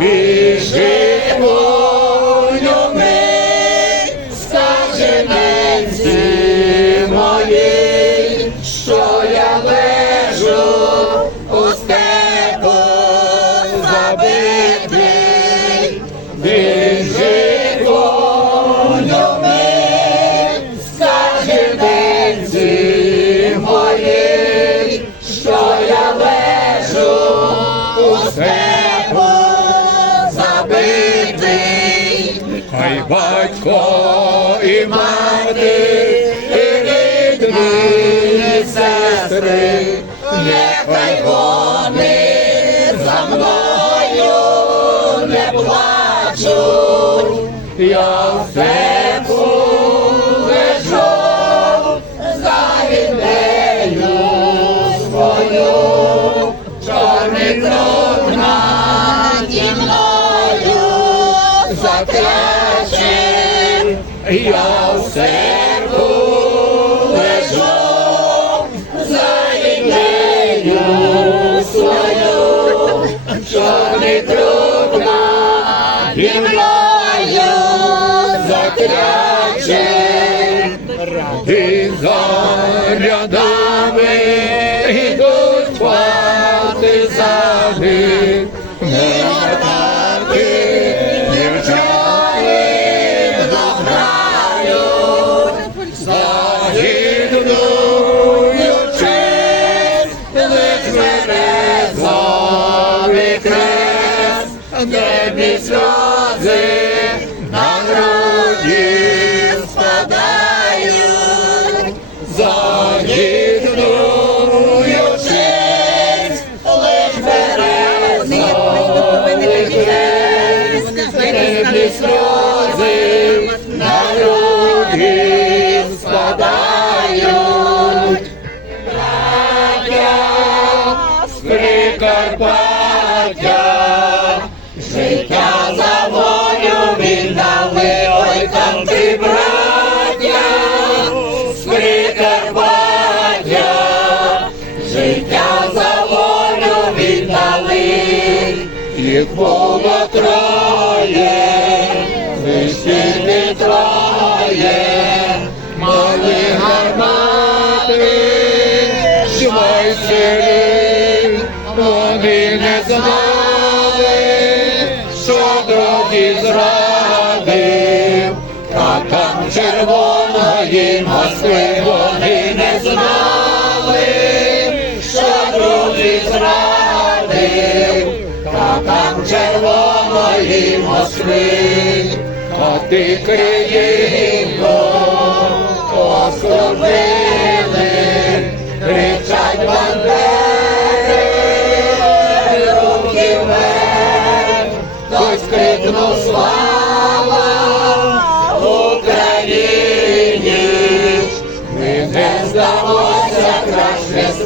Desejo. Батько і мати, і рідні сестри, нехай вони за мною не плачуть, я все я в небі сльози на груді спадають, загідною честь, лиш березовий крест, небі сльози на груді спадають. Прикарпаття, життя за волю віддали, їх було троє, вистільні троє, мали гармати, швайцери, вони не знали, що другі зрадив, а там червоної Москви вони зрадив, там червоної Москви, а ти Київко, оскорбили,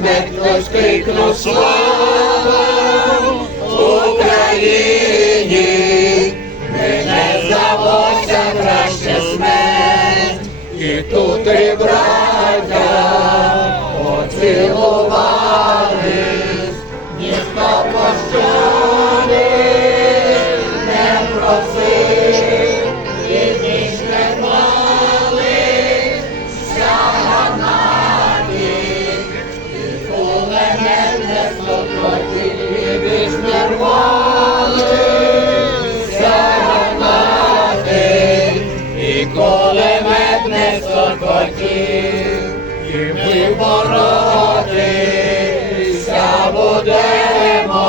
смерть, хтось крикнув слава Україні, ми не здалося краще смерть, і тут три браття поцілувались, ніхто пощади слухотів, і ми боротися будемо